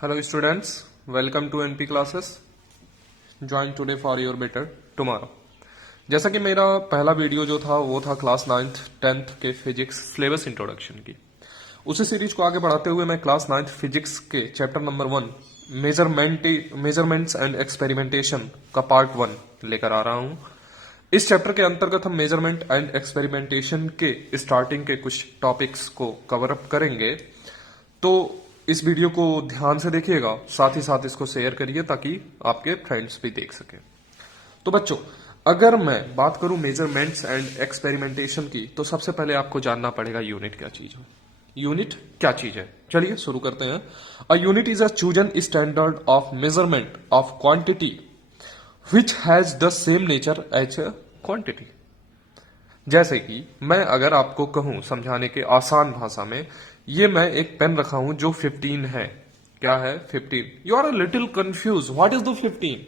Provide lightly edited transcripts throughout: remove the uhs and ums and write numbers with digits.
Hello students, welcome to NP classes. Join today for your better tomorrow. जैसा कि मेरा पहला वीडियो जो था वो था क्लास 9th 10th के फिजिक्स सिलेबस इंट्रोडक्शन की। उसी सीरीज को आगे बढ़ाते हुए मैं क्लास 9th फिजिक्स के chapter number 1 measurements and experimentation का पार्ट 1 लेकर आ रहा हूं। इस चैप्टर के अंतर्गत हम मेजरमेंट एंड एक्सपेरिमेंटेशन के स्टार्टिंग के कुछ टॉपिक्स को कवर अप करेंगे। तो इस वीडियो को ध्यान से देखिएगा, साथ ही साथ इसको शेयर करिए ताकि आपके फ्रेंड्स भी देख सकें। तो बच्चों, अगर मैं बात करूं मेजरमेंट्स एंड एक्सपेरिमेंटेशन की, तो सबसे पहले आपको जानना पड़ेगा यूनिट क्या चीज है। यूनिट क्या चीज है, चलिए शुरू करते हैं। A unit is a chosen standard of measurement of quantity which has the same nature as a quantity. जैसे कि मैं अगर आपको कहूं समझाने के आसान भाषा में, ये मैं एक पेन रखा हूं जो 15 है। क्या है? 15। You are a little confuse, what is the 15?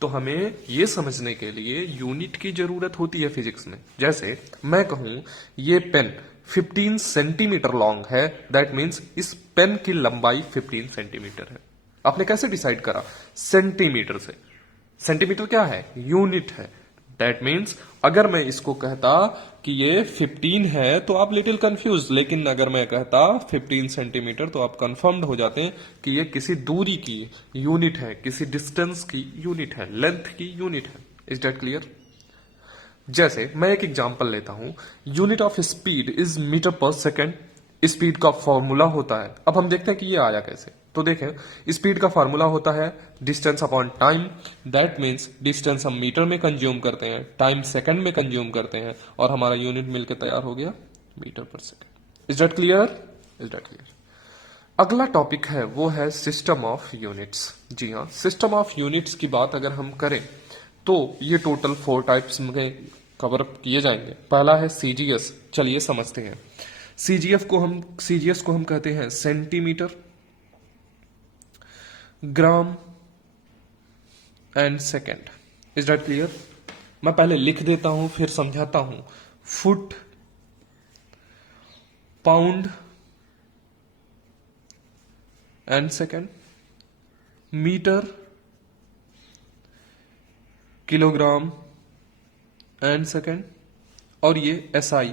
तो हमें ये समझने के लिए यूनिट की जरूरत होती है फिजिक्स में। जैसे मैं कहूं ये पेन 15 सेंटीमीटर लॉन्ग है, दैट मीन्स इस पेन की लंबाई 15 सेंटीमीटर है। आपने कैसे डिसाइड करा? सेंटीमीटर से। सेंटीमीटर क्या है? यूनिट है। दैट मीन्स अगर मैं इसको कहता कि ये 15 है तो आप लिटिल कंफ्यूज, लेकिन अगर मैं कहता 15 सेंटीमीटर तो आप कंफर्म्ड हो जाते हैं कि ये किसी दूरी की यूनिट है, किसी डिस्टेंस की यूनिट है, लेंथ की यूनिट है। Is that clear? जैसे मैं एक एग्जांपल लेता हूं, unit of speed is metre per second. Speed का फॉर्मूला होता है। अब हम देखते हैं कि ये आया कैसे। तो देखें, स्पीड का फॉर्मूला होता है distance upon time. That means distance हम मीटर में कंज्यूम करते हैं, टाइम सेकंड में कंज्यूम करते हैं, और हमारा यूनिट मिलकर तैयार हो गया मीटर पर second. Is that clear? Is that clear? अगला टॉपिक है वो है सिस्टम ऑफ यूनिट्स। जी हाँ, सिस्टम ऑफ यूनिट्स की बात अगर हम करें तो ये टोटल 4 टाइप्स में कवर अप किए जाएंगे। पहला है सीजीएस। चलिए समझते हैं। सीजीएस को हम कहते हैं centimetre, gram and second. Is that clear? मैं पहले लिख देता हूं फिर समझाता हूं। Foot, pound and second, metre, kilogram and second, और ये एसआई,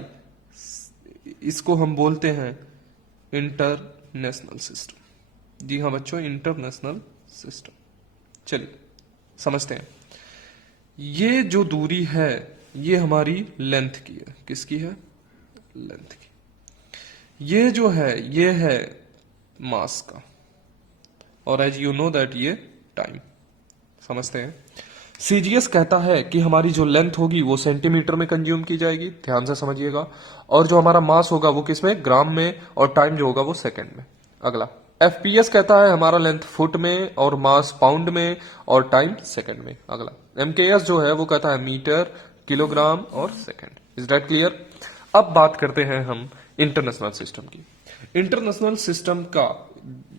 इसको हम बोलते हैं इंटरनेशनल सिस्टम। जी हाँ बच्चों, इंटरनेशनल सिस्टम। चलिए समझते हैं। ये जो दूरी है ये हमारी लेंथ की है। किसकी है? लेंथ की। ये जो है ये है मास का, और एज यू नो दैट ये टाइम। समझते हैं। सीजीएस कहता है कि हमारी जो लेंथ होगी वो सेंटीमीटर में कंज्यूम की जाएगी, ध्यान से समझिएगा, और जो हमारा मास होगा वो किसमें? ग्राम में, और टाइम जो होगा वो सेकंड में। अगला एफपीएस कहता है हमारा लेंथ फुट में, और मास पाउंड में, और टाइम सेकंड में। अगला एमकेएस जो है वो कहता है मीटर, किलोग्राम और सेकंड। Is that clear? अब बात करते हैं हम इंटरनेशनल सिस्टम की।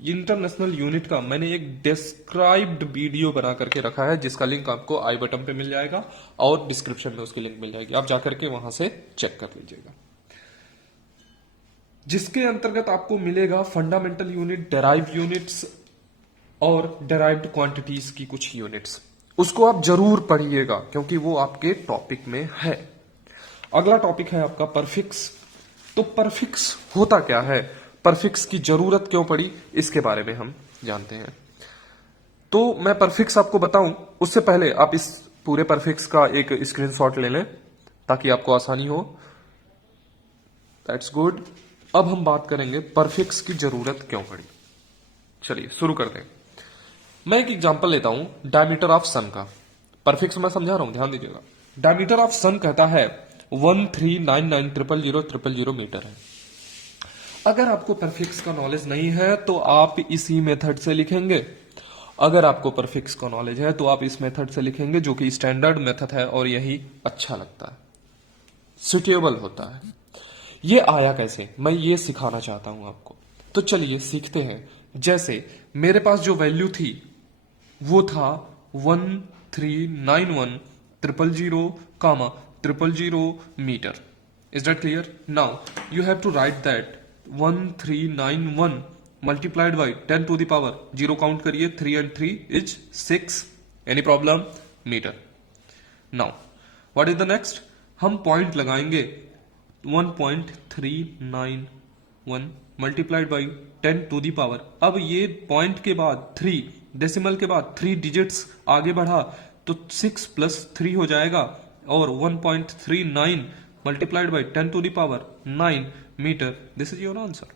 इंटरनेशनल यूनिट का मैंने एक डिस्क्राइब्ड वीडियो बना करके रखा है, जिसका लिंक आपको आई बटन पे मिल जाएगा और डिस्क्रिप्शन में उसकी लिंक मिल जाएगी। आप जाकर के वहां से चेक कर लीजिएगा, जिसके अंतर्गत आपको मिलेगा फंडामेंटल यूनिट, डेराइव्ड यूनिट्स और डेराइव्ड क्वांटिटीज की कुछ यूनिट्स। उसको आप जरूर पढ़िएगा क्योंकि वो आपके टॉपिक में है। अगला टॉपिक है आपका परफिक्स। तो परफिक्स होता क्या है, परफिक्स की जरूरत क्यों पड़ी, इसके बारे में हम जानते हैं। तो मैं परफिक्स आपको बताऊं उससे पहले आप इस पूरे परफिक्स का एक स्क्रीनशॉट ले लें ताकि आपको आसानी हो। That's good. अब हम बात करेंगे परफिक्स की जरूरत क्यों पड़ी। चलिए शुरू करते हैं। मैं एक एग्जांपल लेता हूं डायमीटर ऑफ सन का। परफिक्स मैं समझा रहा हूं, ध्यान दीजिएगा। डायमीटर ऑफ सन कहता है 139900000 मीटर है। अगर आपको परफिक्स का नॉलेज नहीं है तो आप इसी मेथड से लिखेंगे। अगर आपको परफिक्स का नॉलेज है तो आप इस मेथड से लिखेंगे, जो कि स्टैंडर्ड मेथड है और यही अच्छा लगता है, सुटेबल होता है। ये आया कैसे, मैं ये सिखाना चाहता हूं आपको। तो चलिए सीखते हैं। जैसे मेरे पास जो वैल्यू थी वो था 139100000 metre. Is that clear? Now you have to write that 1391 multiplied by 10 to the power 0 count करिए, 3 and 3 is 6. Any problem? Metre. Now what is the next? हम पॉइंट लगाएंगे 1.391 multiplied by 10 to the power. अब ये point के बाद 3 decimal के बाद 3 digits आगे बढ़ा तो 6 प्लस 3 हो जाएगा और 1.39 multiplied by 10 to the power 9 metre. This is your answer.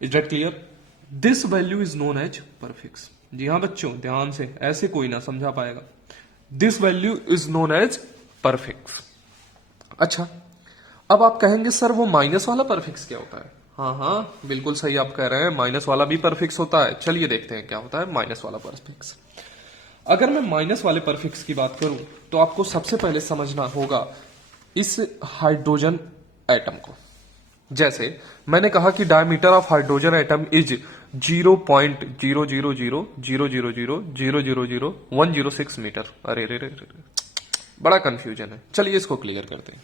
Is that clear? This value is known as prefix. जी हाँ बच्चों, ध्यान से, ऐसे कोई ना समझा पाएगा. This value is known as prefix. अच्छा, अब आप कहेंगे सर वो माइनस वाला परफिक्स क्या होता है? हाँ, बिल्कुल सही आप कह रहे हैं, माइनस वाला भी परफिक्स होता है. चलिए देखते हैं क्या होता है माइनस वाला परफिक्स. अगर मैं माइनस वाले परफिक्स की बात करूं तो आपको सबसे पहले समझना होगा इस हाइड्रोजन एटम को. जैसे मैंने कहा कि diameter of hydrogen atom is 0.0000000000106 metre. अरे रे रे रे, बड़ा कंफ्यूजन है. चलिए इसको क्लियर करते हैं.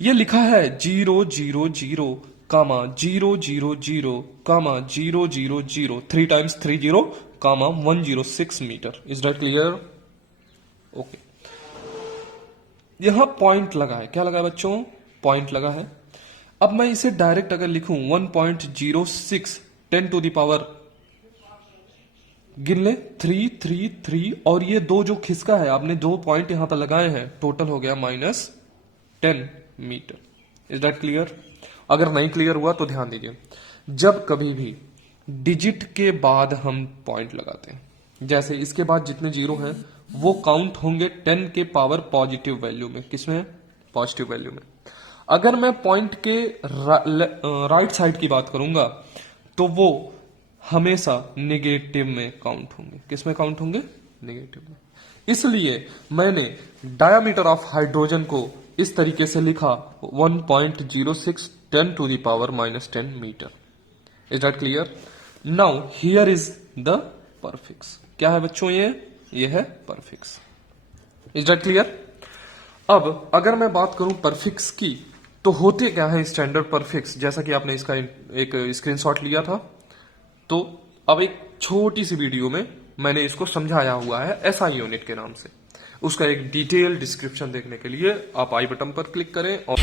ये लिखा है 000,000,000 3 times 30,106 metre. Is that clear? Okay. यहां पॉइंट लगा है. क्या लगा है बच्चों? पॉइंट लगा है. अब मैं इसे डायरेक्ट अगर लिखूं 1.06 10 टू द पावर, गिन ले 333, और ये दो जो खिसका है, आपने 2 पॉइंट यहां पर लगाए हैं, टोटल हो गया -10 मीटर. Is that clear? अगर नहीं क्लियर हुआ तो ध्यान दीजिए, जब कभी भी डिजिट के बाद हम पॉइंट लगाते हैं, जैसे इसके बाद जितने जीरो हैं वो काउंट होंगे 10 के पावर पॉजिटिव वैल्यू में. किसमें? पॉजिटिव वैल्यू में. अगर मैं पॉइंट के राइट साइड की बात करूंगा तो वो हमेशा नेगेटिव में काउंट होंगे. किस में काउंट होंगे? नेगेटिव में. इसलिए मैंने डायमीटर ऑफ हाइड्रोजन को इस तरीके से लिखा 1.06 10 to the power -10 metre. Is that clear? Now here is the prefix. क्या है बच्चों? ये है परफिक्स. Is that clear? अब अगर मैं बात करूं परफिक्स की तो होते क्या है स्टैंडर्ड परफिक्स, जैसा कि आपने इसका एक स्क्रीनशॉट लिया था. तो अब एक छोटी सी वीडियो में मैंने इसको समझाया हुआ है SI यूनिट के नाम से. उसका एक डिटेल डिस्क्रिप्शन देखने के लिए आप आई बटन पर क्लिक करें और